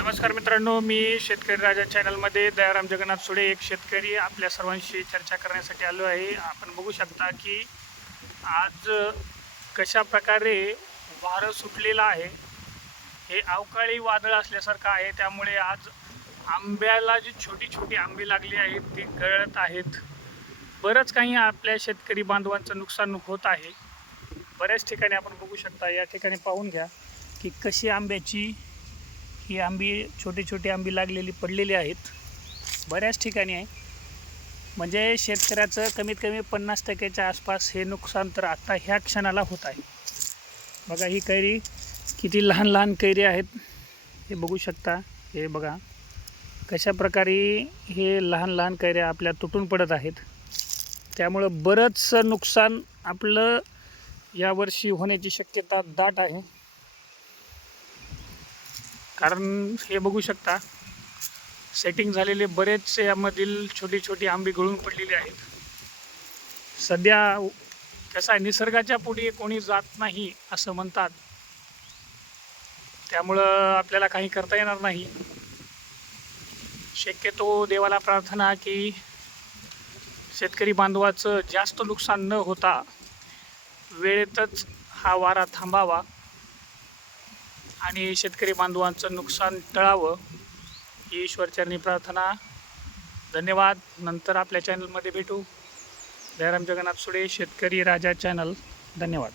नमस्कार मित्रांनो, मी शेतकरी राजा चॅनलमध्ये दयाराम जगन्नाथ सुडे एक शेतकरी आपल्या सर्वांशी चर्चा करण्यासाठी आलो आहे। आपण बघू शकता की आज कशा प्रकारे वारं सुटलेलं आहे। हे अवकाळी वादळ असल्यासारखं आहे, त्यामुळे आज आंब्याला जी छोटी छोटी आंबे लागली आहेत ती गळत आहेत। बरंच काही आपल्या शेतकरी बांधवांचं नुकसान होत आहे। बऱ्याच ठिकाणी आपण बघू शकता, या ठिकाणी पाहून घ्या की कशी आंब्याची ही आंबी छोटी छोटी आंबी लागलेली पडलेली आहेत। बऱ्याच ठिकाणी आहे, म्हणजे शेतकऱ्याचं कमीत कमी 50% आसपास हे नुकसान तर आता ह्या क्षणाला होत आहे। बघा ही कैरी किती लहान लहान कैरी आहेत, हे बघू शकता। हे बघा कशा प्रकारे हे लहान लहान कैऱ्या आपल्या तुटून पडत आहेत। त्यामुळं बरंचसं नुकसान आपलं यावर्षी होण्याची शक्यता दाट आहे। कारण हे बघू शकता, सेटिंग झालेले बरेच यामधील छोटी छोटी आंबी गळून पडलेली आहेत। सध्या कसं आहे, निसर्गाच्या पुढे कोणी जात नाही असं म्हणतात, त्यामुळं आपल्याला काही करता येणार नाही। शक्यतो देवाला प्रार्थना की शेतकरी बांधवाचं जास्त नुकसान न होता वेळेतच हा वारा थांबावा आणि शेतकरी बांधवांचं नुकसान टळावं ही ईश्वरचरणी प्रार्थना। धन्यवाद। नंतर आपल्या चॅनलमध्ये भेटू। दयाराम जगन्नाथ सुडे शेतकरी राजा चॅनल। धन्यवाद।